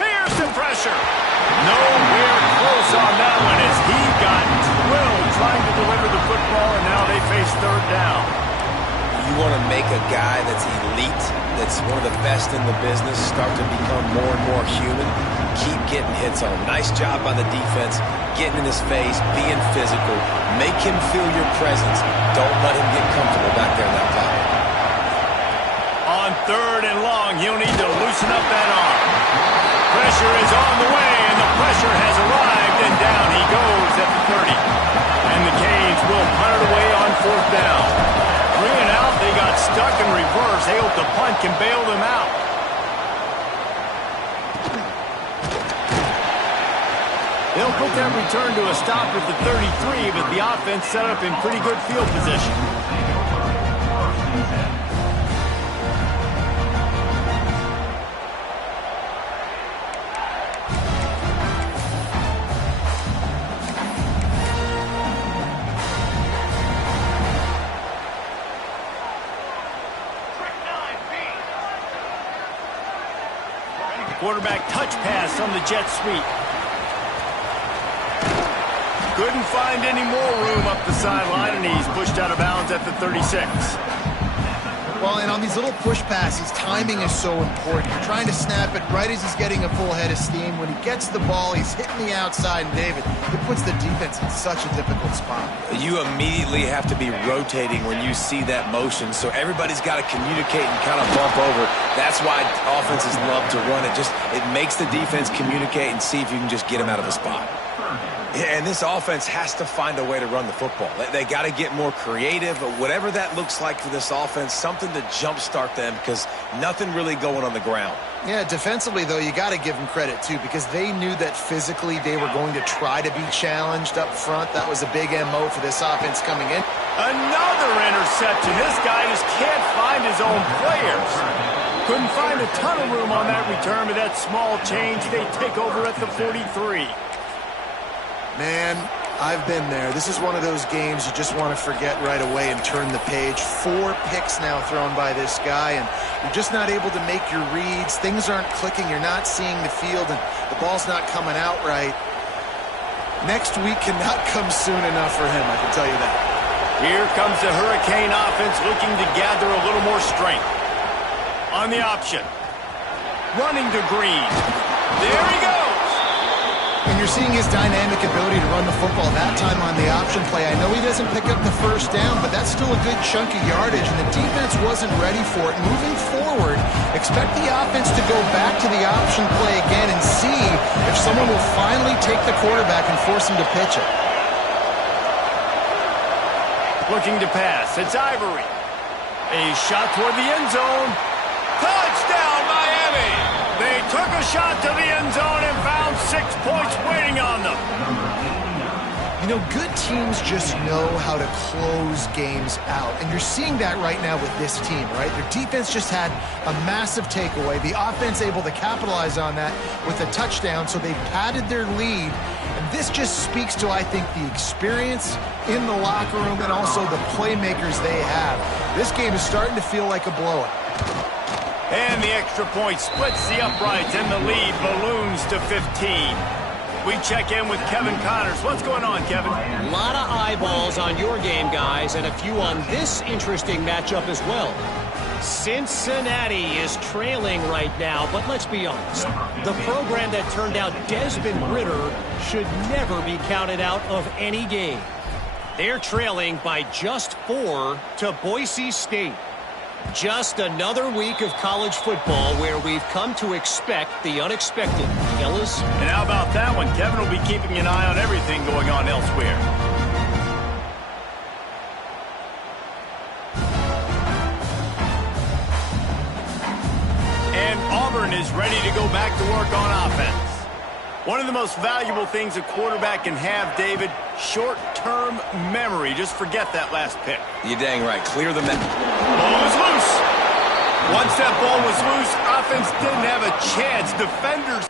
Here's the pressure. Nowhere close on that one as he got drilled trying to deliver the football, and now they face third down. You want to make a guy that's elite, that's one of the best in the business, start to become more and more human. Keep getting hits on him. Nice job by the defense, getting in his face, being physical. Make him feel your presence. Don't let him get comfortable back there in that pocket. On third and long, he'll need to loosen up that arm. Pressure is on the way, and the pressure has arrived, and down he goes at the 30. And the Canes will punt it away on fourth down. 3 and out, they got stuck in reverse. They hope the punt can bail them out. They'll put that return to a stop at the 33, but the offense set up in pretty good field position. Quarterback touch pass on the jet sweep. Couldn't find any more room up the sideline, and he's pushed out of bounds at the 36. Well, and on these little push passes, timing is so important. You're trying to snap it right as he's getting a full head of steam. When he gets the ball, he's hitting the outside, and David, it puts the defense in such a difficult spot. You immediately have to be rotating when you see that motion, so everybody's got to communicate and kind of bump over. That's why offenses love to run it. It makes the defense communicate and see if you can just get him out of the spot. Yeah, and this offense has to find a way to run the football. They got to get more creative, whatever that looks like for this offense, something to jumpstart them because nothing really going on the ground. Yeah, defensively, though, you got to give them credit, too, because they knew that physically they were going to try to be challenged up front. That was a big MO for this offense coming in. Another interception. This guy just can't find his own players. Couldn't find a ton of room on that return, but that small change, they take over at the 43. Man, I've been there. This is one of those games you just want to forget right away and turn the page. 4 picks now thrown by this guy, and you're just not able to make your reads. Things aren't clicking. You're not seeing the field, and the ball's not coming out right. Next week cannot come soon enough for him, I can tell you that. Here comes the Hurricane offense looking to gather a little more strength. On the option. Running to Green. There he goes. And you're seeing his dynamic ability to run the football that time on the option play. I know he doesn't pick up the first down, but that's still a good chunk of yardage, and the defense wasn't ready for it. Moving forward, expect the offense to go back to the option play again and see if someone will finally take the quarterback and force him to pitch it. Looking to pass. It's Ivory. A shot toward the end zone. Touchdown, Miami! They took a shot to the end zone and found 6 points waiting on them. You know, good teams just know how to close games out. And you're seeing that right now with this team, right? Their defense just had a massive takeaway. The offense able to capitalize on that with a touchdown, so they've padded their lead. And this just speaks to, I think, the experience in the locker room and also the playmakers they have. This game is starting to feel like a blowout. And the extra point splits the uprights, and the lead balloons to 15. We check in with Kevin Connors. What's going on, Kevin? A lot of eyeballs on your game, guys, and a few on this interesting matchup as well. Cincinnati is trailing right now, but let's be honest. The program that turned out Desmond Ridder should never be counted out of any game. They're trailing by just 4 to Boise State. Just another week of college football where we've come to expect the unexpected. Ellis? And how about that one? Kevin will be keeping an eye on everything going on elsewhere. And Auburn is ready to go back to work on offense. One of the most valuable things a quarterback can have, David, short-term memory. Just forget that last pick. You're dang right. Clear the net. Ball was loose. Once that ball was loose, offense didn't have a chance. Defenders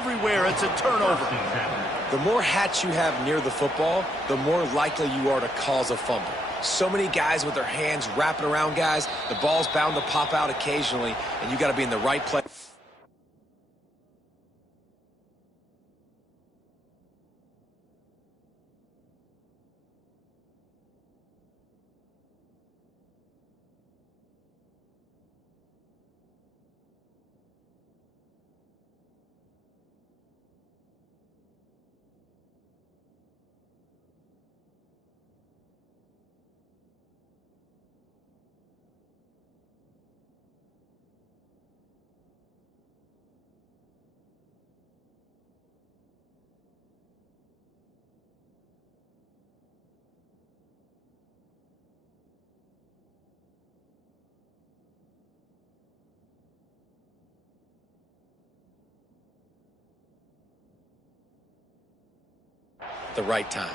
everywhere. It's a turnover. The more hats you have near the football, the more likely you are to cause a fumble. So many guys with their hands wrapping around guys. The ball's bound to pop out occasionally, and you got to be in the right place. The right time.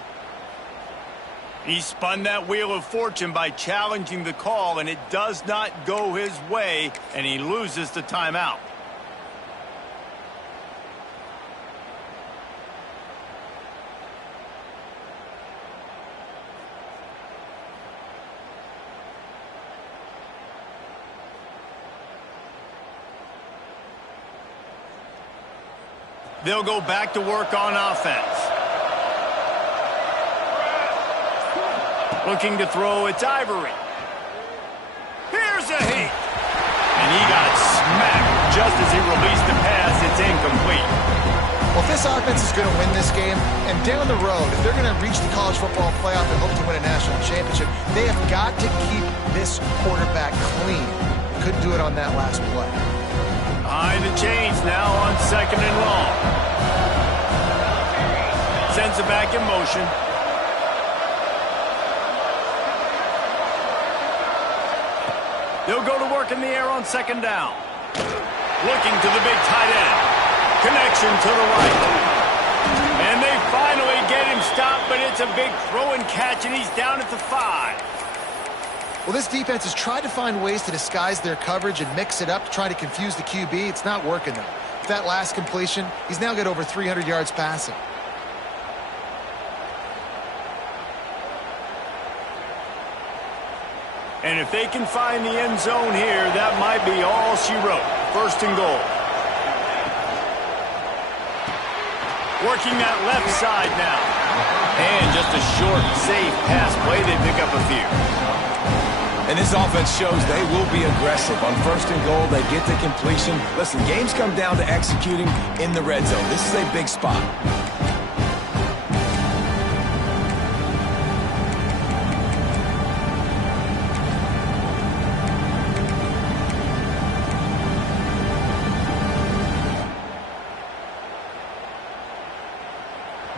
He spun that wheel of fortune by challenging the call, and it does not go his way, and he loses the timeout. They'll go back to work on offense. Looking to throw, it's Ivory. Here's a hit. And he got smacked just as he released the pass. It's incomplete. Well, if this offense is going to win this game, and down the road, if they're going to reach the college football playoff and hope to win a national championship, they have got to keep this quarterback clean. Couldn't do it on that last play. Behind the chains now on 2nd and long. Sends it back in motion. They'll go to work in the air on 2nd down. Looking to the big tight end. Connection to the right. And they finally get him stopped, but it's a big throw and catch, and he's down at the 5. Well, this defense has tried to find ways to disguise their coverage and mix it up to try to confuse the QB. It's not working, though. With that last completion, he's now got over 300 yards passing. And if they can find the end zone here, that might be all she wrote. 1st and goal. Working that left side now. And just a short, safe pass play. They pick up a few. And this offense shows they will be aggressive. On 1st and goal, they get the completion. Listen, games come down to executing in the red zone. This is a big spot.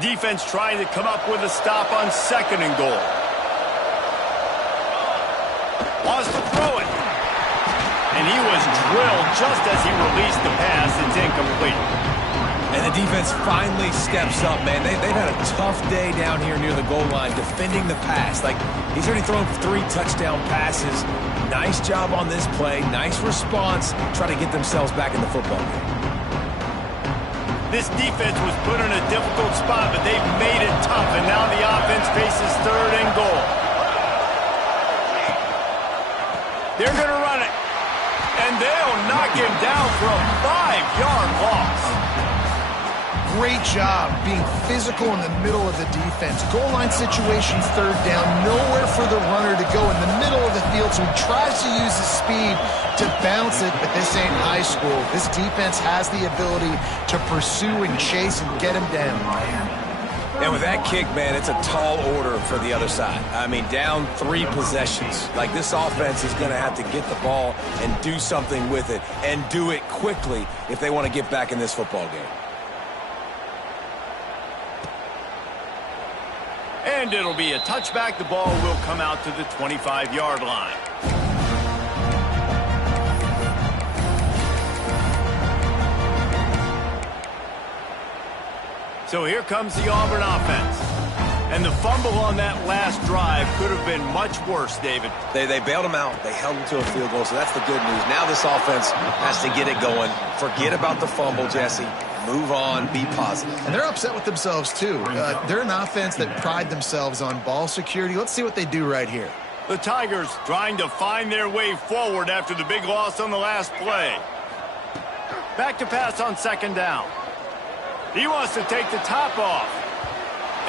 Defense trying to come up with a stop on 2nd and goal. Wants to throw it. And he was drilled just as he released the pass. It's incomplete. And the defense finally steps up, man. They've had a tough day down here near the goal line defending the pass. Like, he's already thrown 3 touchdown passes. Nice job on this play. Nice response. Try to get themselves back in the football game. This defense was put in a difficult spot, but they've made it tough, and now the offense faces 3rd and goal. They're going to run it, and they'll knock him down for a 5-yard loss. great job being physical in the middle of the defense. Goal line situations, third down, nowhere for the runner to go in the middle of the field, so he tries to use his speed to bounce it, but this ain't high school. This defense has the ability to pursue and chase and get him down. And with that kick, man, it's a tall order for the other side. I mean, down 3 possessions. Like, this offense is going to have to get the ball and do something with it, and do it quickly if they want to get back in this football game. And it'll be a touchback. The ball will come out to the 25-yard line. So here comes the Auburn offense. And the fumble on that last drive could have been much worse, David. They bailed him out. They held him to a field goal, so that's the good news. Now this offense has to get it going. Forget about the fumble, Jesse. Move on. Be positive. And they're upset with themselves, too. They're an offense that pride themselves on ball security. Let's see what they do right here. The Tigers trying to find their way forward after the big loss on the last play. Back to pass on second down. He wants to take the top off.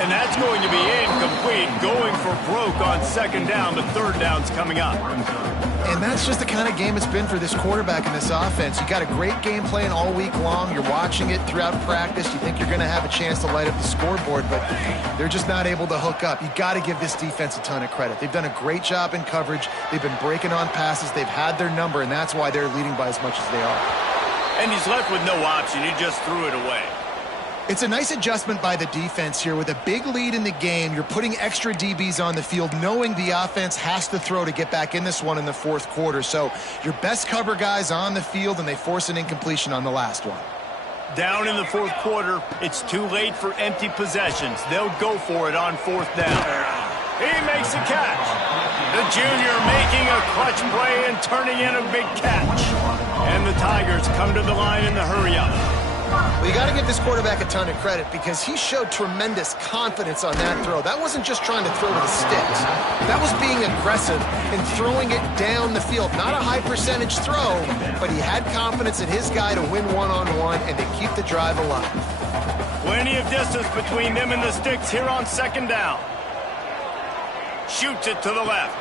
And that's going to be incomplete. Going for broke on second down. The third down's coming up. And that's just the kind of game it's been for this quarterback in this offense. You got a great game plan all week long. You're watching it throughout practice. You think you're going to have a chance to light up the scoreboard, but they're just not able to hook up. You got to give this defense a ton of credit. They've done a great job in coverage. They've been breaking on passes. They've had their number, and that's why they're leading by as much as they are. And he's left with no option. He just threw it away. It's a nice adjustment by the defense here. With a big lead in the game, you're putting extra DBs on the field, knowing the offense has to throw to get back in this one in the fourth quarter. So your best cover guys on the field, and they force an incompletion on the last one. Down in the fourth quarter, it's too late for empty possessions. They'll go for it on fourth down. He makes a catch. The junior making a clutch play and turning in a big catch. And the Tigers come to the line in the hurry-up. Well, you got to give this quarterback a ton of credit because he showed tremendous confidence on that throw. That wasn't just trying to throw to the sticks. That was being aggressive and throwing it down the field. Not a high percentage throw, but he had confidence in his guy to win one-on-one and to keep the drive alive. Plenty of distance between them and the sticks here on second down. Shoots it to the left.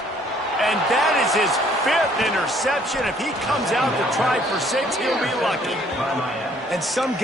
And that is his 5th interception. If he comes out to try for 6, he'll be lucky. And some